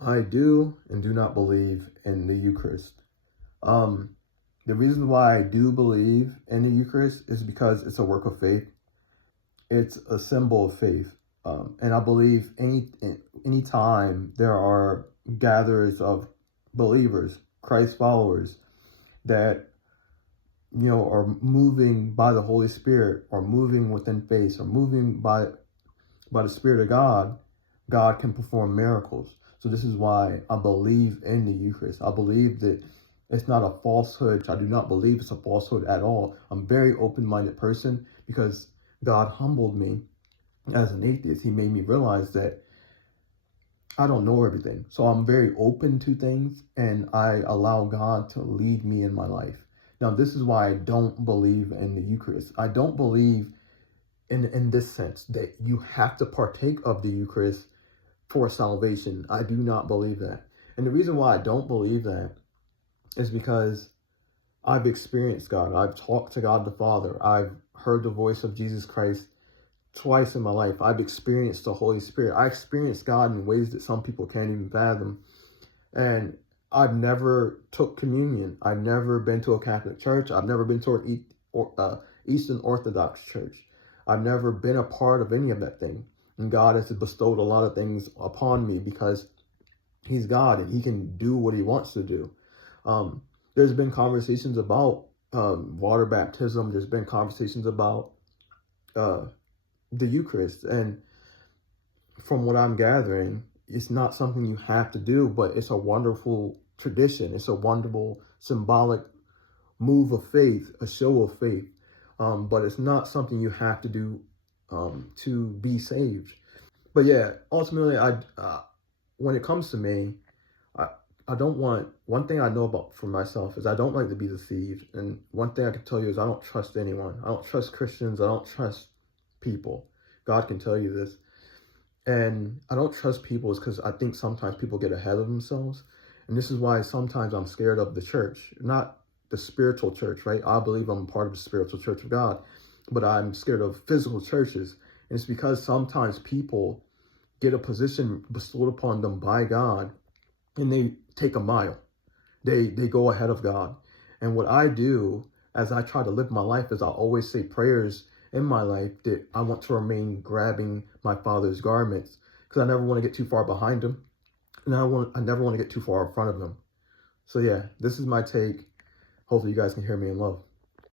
I do and do not believe in the Eucharist. Um, the reason why I do believe in the Eucharist is because it's a work of faith. It's a symbol of faith. And I believe any time there are gatherers of believers, Christ followers, that are moving by the Holy Spirit, or moving within faith, or moving by the Spirit of God, God can perform miracles. So this is why I believe in the Eucharist. I believe that it's not a falsehood. I do not believe it's a falsehood at all. I'm a very open-minded person because God humbled me as an atheist. He made me realize that I don't know everything. So I'm very open to things, and I allow God to lead me in my life. Now, this is why I don't believe in the Eucharist. I don't believe in this sense that you have to partake of the Eucharist for salvation. I do not believe that. And the reason why I don't believe that is because I've experienced God. I've talked to God the Father. I've heard the voice of Jesus Christ twice in my life. I've experienced the Holy Spirit. I experienced God in ways that some people can't even fathom. And I've never took communion. I've never been to a Catholic church. I've never been to an Eastern Orthodox church. I've never been a part of any of that thing. And God has bestowed a lot of things upon me because he's God and he can do what he wants to do. There's been conversations about water baptism. There's been conversations about the Eucharist. And from what I'm gathering, it's not something you have to do, but it's a wonderful tradition. It's a wonderful symbolic move of faith, a show of faith. But it's not something you have to do to be saved. But yeah, ultimately, when it comes to me, I don't want, one thing I know about for myself is I don't like to be deceived. And one thing I can tell you is I don't trust anyone. I don't trust Christians. I don't trust people. God can tell you this. And I don't trust people is because I think sometimes people get ahead of themselves. And this is why sometimes I'm scared of the church, not the spiritual church, right? I believe I'm part of the spiritual church of God, but I'm scared of physical churches. And it's because sometimes people get a position bestowed upon them by God and they take a mile. They go ahead of God. And what I do as I try to live my life is I always say prayers in my life that I want to remain grabbing my Father's garments, because I never want to get too far behind him, and I never want to get too far in front of him. So yeah, this is my take. Hopefully you guys can hear me in love.